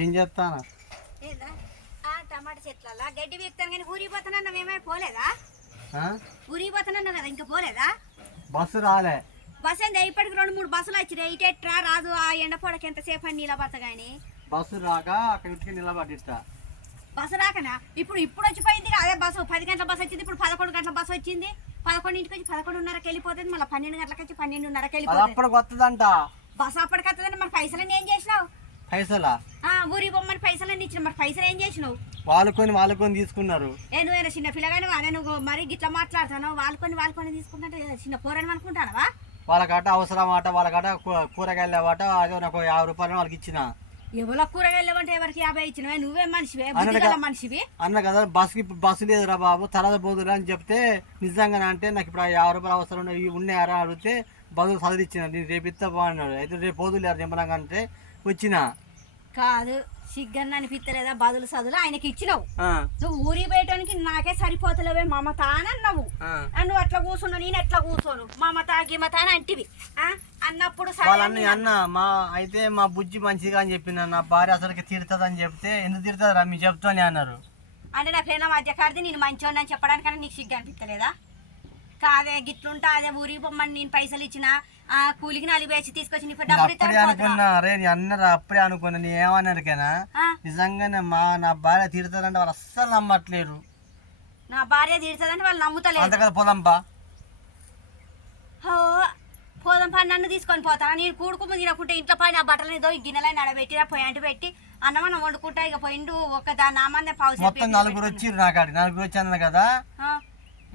ఏం చేస్తానా టమాటా చెట్ల గడ్డి వీక్తాను కానీ ఊరిపోతానన్నా మేమైనా పోలేదా? ఊరిపోతానన్నా కదా ఇంకా పోలేదా? బస్సు రాలే. బస్సు ఏంది ఇప్పటికి 2-3 బస్సులు వచ్చినాయి. ఇటెట్రా రాదు ఆ ఎండ పొడకి ఎంతసేపు అని నిలబడతా కానీ బస్సు రాక అక్కడ ఇంటికి నిలబడిస్తా. బస్సు రాకనా ఇప్పుడు వచ్చిపోయింది. అదే బస్సు 10 గంటల బస్సు వచ్చింది, ఇప్పుడు 11 గంటల బస్సు వచ్చింది. 11ంటికి వచ్చి 11:30కి వెళ్ళిపోతుంది, మళ్ళీ 12 గంటలకు వచ్చి 12:30కి వెళ్ళిపోతుంది. అప్పటికి వస్తుందంట బస్సు అప్పటికి వస్తుందంటే మరి పైసలన్నీ ఏం చేసినావు? పైసలా ఊరి బొమ్మని పైసలన్నీ ఇచ్చిన మరి పైసలు ఏం చేసినావు? వాళ్ళకొని తీసుకున్నారు. నువ్వేనా చిన్న పిల్లగాని అనే నువ్వు మరి గిట్లా మాట్లాడుతాను. వాళ్ళకొని తీసుకుంటే చిన్న పోరని అనుకుంటానవా? వాళ్ళకట అవసరం అట, వాళ్ళకట కూరగాయలు అట, అదే నాకు 50 రూపాయలు వాళ్ళకి ఇచ్చిన. ఎవరో కూరగాయలు అంటే ఎవరికి 50 ఇచ్చినవే? నువ్వే మనిషివే మనిషివి అన్న కదా. బస్సు లేదురా బాబు తర్వాత పోదురా అని చెప్తే నిజంగానే అంటే నాకు ఇప్పుడు 50 రూపాయలు అవసరం ఉన్నాయారా అడిగితే బదులు చదివిచ్చిన. నేను రేపు ఇస్తా బాగున్నాడు. అయితే రేపు పోదులేరు నిమ్మలంగా అంటే వచ్చిన. కాదు సిగ్గన్న అనిపిస్తలేదా? బదులు చదువులు ఆయనకి ఇచ్చినావు. నువ్వు ఊరి పోయటానికి నాకే సరిపోతలేవే మమత అని అన్నావు. నువ్వు అట్లా కూర్చున్నావు, నేను ఎట్లా కూర్చోను మమత గిమత అని అంటివి. అన్నప్పుడు అన్న అయితే మా బుజ్జి మంచిగా అని చెప్పిన. నా భార్య అసలుకి తిడుతుంది అని చెప్తే ఎందుకు తిడుతుందిరా మీ చెప్తానే అన్నారు. అంటే నా ప్రేమ మధ్య కాడితే నేను మంచిగా అని చెప్పడానికన్నా నీకు సిగ్గు అనిపిస్తలేదా? కాదే గిట్లుంటా అదే ఊరికి పొమ్మని నేను పైసలు ఇచ్చిన కూలికి 4 వేసి తీసుకొచ్చి అన్నారు. అప్పుడే అనుకున్నా నేను ఏమన్నారుకేనా నిజంగానే నా భార్య తిడతారంటే వాళ్ళు అస్సలు నమ్మట్లేరు. నా భార్య తిడతాదంటే వాళ్ళు నమ్ముతలేదు. అంత కదా పోదంపా పోదంపా నన్ను తీసుకొని పోతాను. నేను కూడుకుని తినకుంటే ఇంట్లో పైన ఆ బట్టలు ఏదో గిన్నెలని నడబెట్టినా పొయ్యి పెట్టి అన్నమన్న వండుకుంటా. ఇక పోయిండు ఒక నామందే పావు మొత్తం 4 వచ్చిర్రు. నాకాడి 4 వచ్చాను కదా.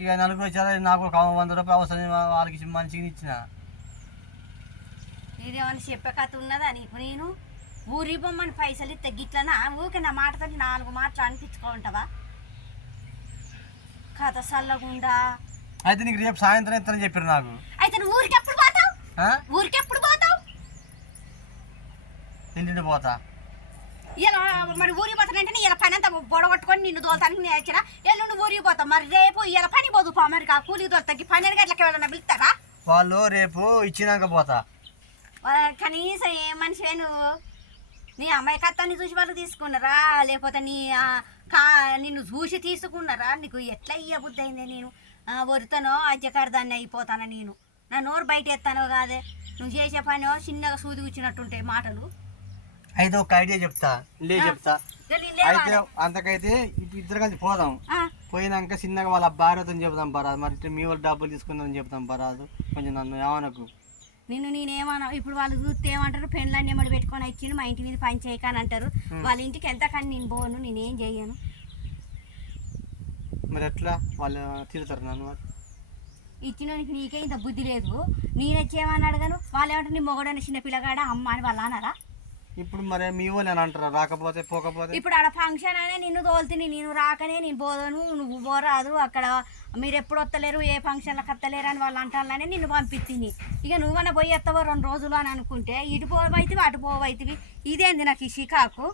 ఇక 4 వచ్చారు. నాకు 100 రూపాయలు అవసరం వాళ్ళకి మంచిగా ఇచ్చిన. ఇదేమన్నా చెప్పే కథ ఉన్నదా నీకు? నేను ఊరి బొమ్మని పైసలు ఇస్తే గిట్లనా ఊకే నా మాటతో 4 మాటలు అనిపించుకుంటావా? కథ సల్లగుండా. అయితే నీకు రేపు సాయంత్రం ఇస్తానని చెప్పారు నాకు. అయితే నువ్వు ఊరికెప్పుడు పోతావు? ఊరికెప్పుడు పోతావు? ఇంటింటి పోతా. ఇలా మరి ఊరికి పోతానంటే ఇలా పని అంతా బొడగొట్టుకొని నిన్ను దోలతానికి నేను వచ్చిన. ఎల్లుండి ఊరికి పోతావు. మరి రేపు ఇలా పని పోదు పో. మరి కూలికి దోలుతాకి 12 గంటలకి ఎవరైనా పిలుస్తారా? వాళ్ళు రేపు ఇచ్చినాక పోతా. కనీసం ఏ మనిషి నువ్వు? నీ అమ్మాయి కత్తాన్ని చూసి వాళ్ళు తీసుకున్నారా లేకపోతే నిన్ను చూసి తీసుకున్నారా? నీకు ఎట్లా ఇయ్య బుద్ధి అయిందే? నేను వరుతానో అజ్జకారదాన్ని అయిపోతాను. నేను నా నోరు బయట ఎత్తానో కాదే. నువ్వు చేసే పనో చిన్నగా సూది కూర్చున్నట్టుంటాయి మాటలు. అయితే ఒక ఐడియా చెప్తా. చెప్తా అయితే అంతకైతే ఇద్దరు కలిసి పోదాం. పోయినాక చిన్నగా వాళ్ళ భార్యతో చెప్తాం పరాదు. మరి మీ వాళ్ళు డబ్బులు తీసుకుందని చెప్తాం పరాదు. కొంచెం నన్ను ఏమనకు. నేనేమన్నా ఇప్పుడు వాళ్ళు చూస్తే ఏమంటారు? పెళ్ళాన్ని ఏమన్నా పెట్టుకొని ఇచ్చిండు మా ఇంటి మీద పని చేయక అని అంటారు. వాళ్ళ ఇంటికి వెళ్తా కానీ నేను పోను. నేనేం చెయ్యను. మరి ఎట్లా వాళ్ళు తిడతారు నన్ను? ఇచ్చినోనికి నీకే ఇంత బుద్ధి లేదు. నేనొచ్చేమని అడగను. వాళ్ళు ఏమంటారు? నీ మొగడని చిన్న పిల్లగాడ అమ్మ అని వాళ్ళు అన్నారా? ఇప్పుడు మరి మీ వాళ్ళు అని అంటారా రాకపోతే పోకపోతే? ఇప్పుడు ఆడ ఫంక్షన్ అనే నిన్ను తోలుతుంది. నేను రాకనే నేను పోదాను. నువ్వు పోరాదు. అక్కడ మీరు ఎప్పుడు వస్తలేరు, ఏ ఫంక్షన్లకు వస్తలేరు అని వాళ్ళు అంటారనే నిన్ను పంపిస్తుంది. ఇక నువ్వన్నా పోయి ఎత్తవో 2 రోజులు అని అనుకుంటే ఇటు పోవైతివి అటు పోవైతివి. ఇదేంది నాకు ఈ షికాకు?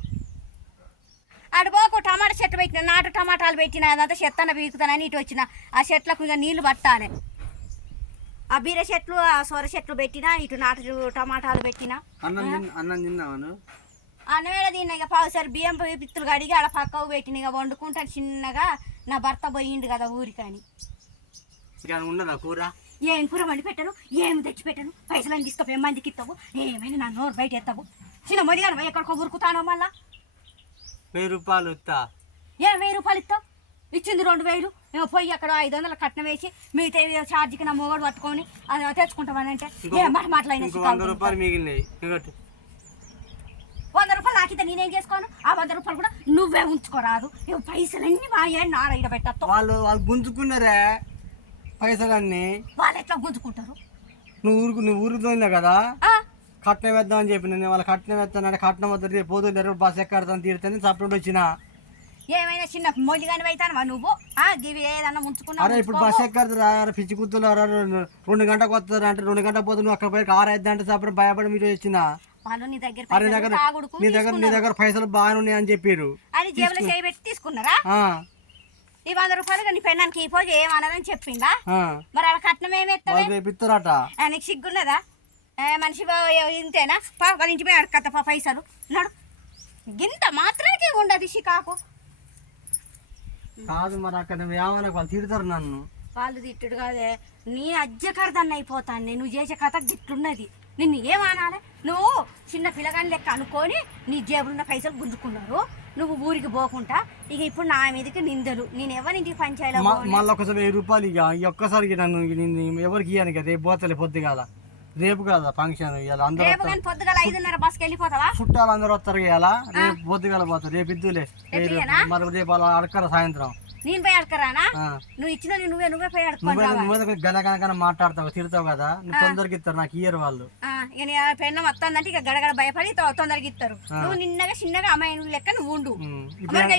అటు పోకు. టమాటా చెట్టు పెట్టిన, నాటు టమాటాలు పెట్టిన, అదంతా చెత్తన పీకుతానని ఇటు వచ్చిన. ఆ చెట్లకు ఇక నీళ్లు పట్టానే. ఆ బీర చెట్లు ఆ సొర చెట్లు పెట్టినా, ఇటు నాటు టమాటాలు పెట్టినా. అన్నమేళ తిన్నా. ఇక పావుసారి బియ్యం పిత్తులు కడిగి ఆడ పక్కకు పెట్టిన. ఇక వండుకుంటాను చిన్నగా. నా భర్త పోయిండు కదా ఊరికని. ఉండదా కూర? ఏం కూర వండి పెట్టను, ఏమి తెచ్చి పెట్టను. పైసలని తీసుకుపోయి మందికి ఇస్తావు. ఏమైనా నా నోరు బయట ఎత్తావు. చిన్న మొదిగాను ఎక్కడికో ఉరుకుతానో మళ్ళా. 1000 రూపాయలు ఇస్తా. 1000 రూపాయలు ఇస్తావు? ఇచ్చింది 2000. మేము పోయి అక్కడ 500 కట్నం వేసి మిగతా ఛార్జీకి నా మొగడు పట్టుకొని అది తెచ్చుకుంటామని అంటే మాట్లాడిన 100 రూపాయలు మిగిలినాయి. 100 రూపాయలు నాకితే నేనేం చేసుకోను? ఆ 100 రూపాయలు కూడా నువ్వే ఉంచుకోరాదు. పైసలన్నీ మా నాడ ఇడ పెట్టావు. వాళ్ళు గుంజుకున్నారే పైసలన్నీ. వాళ్ళు ఎట్లా గుంజుకుంటారు? నువ్వు ఊరికి పోయినా కదా. కట్నం వేద్దామని చెప్పిన. నేను వాళ్ళ కట్నం వేస్తానంటే కట్నం వద్ద పోదు బస్ ఎక్కడతాను తీరుతాను సపరేట్ వచ్చిన. ఏమైనా చిన్న మొలిగాని అవుతాను నువ్వు? గివి ఏదన్నా ఉంచుకున్నా? అరే ఇప్పుడు బస్ ఎక్కడతారా? పిచ్చి కుత్తులు 2 గంటలకు వస్తారు అంటే 2 గంటలకు పోతే నువ్వు అక్కడ పోయి 6 అయిద్ది అంటే సపరేట్ భయపడి మీరు వచ్చిన. వాళ్ళు నీ దగ్గర నీ దగ్గర పైసలు బాగానే ఉన్నాయి అని చెప్పారు. అది జేబులో చేయబెట్టి తీసుకున్నారా? ఈ 100 రూపాయలు నీ పెన్నానికి అయిపోయి ఏమన్నారని చెప్పిందా? మరి అలా కట్నం ఏమిస్తారట? నీకు సిగ్గున్నదా? మనిషి ఇంతేనా? వాళ్ళ ఇంటి పోయి అడగత పైసలు. నడు గింత మాత్రానికి ఉండదు షికాకు. కాదు మరి అక్కడ నువ్వు ఏమన్నా వాళ్ళు తిడతారు నన్ను. వాళ్ళు తిట్టుడు కాదే, నీ అజ్జకరదాన్ని అయిపోతాను. నువ్వు చేసే కథ గిట్టున్నది. నిన్ను ఏమనాలి? నువ్వు చిన్న పిల్లగాని లెక్క అనుకొని నీ జేబులున్న పైసలు గుంజుకున్నారు. నువ్వు ఊరికి పోకుండా ఇక ఇప్పుడు నా మీదకి నిందలు. నేను ఎవరింటికి పంచాయలో మళ్ళీ ఒకసారి 1000 రూపాయలు ఇక ఈ ఒక్కసారికి నన్ను ఎవరికి ఇయ్యాను కదా. రేపు పోతలే పొద్దుగాల. రేపు కదా ఫంక్షన్. ఇలా అందరూ రేపు కానీ పొద్దుగాల 5:30 బస్కి వెళ్ళిపోతావా? చుట్టాలు అందరూ వస్తారు ఇలా. రేపు పొద్దుగాల పోతారు. రేపు ఇద్దులే. మరి రేపు అలా అడక్కర సాయంత్రం. నేను పోయి అడకరానా? నువ్వు ఇచ్చిన నువ్వే పోయి అడుకో. గనగన మాట్లాడతావు, తిడతావు కదా. నువ్వు తొందరగా ఇస్తారు, నాకు ఇయ్యరు వాళ్ళు. ఇక నీ పెన్నం వస్తుందంటే ఇక గడగడ భయపడి తొందరగా ఇస్తారు. నువ్వు నిన్నగా చిన్నగా అమ్మాయి లెక్క నువ్వు ఉండు.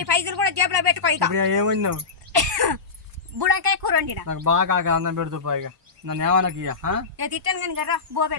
ఈ పైసలు కూడా జేబులో పెట్టుకో. ఇక ఏమన్నావు? బుడంకాయ కూర వండిన. నాకు బాగా అన్నం పెడుతూ పైగా నన్ను ఏమన్నా తిట్టాను కానీ కదా బో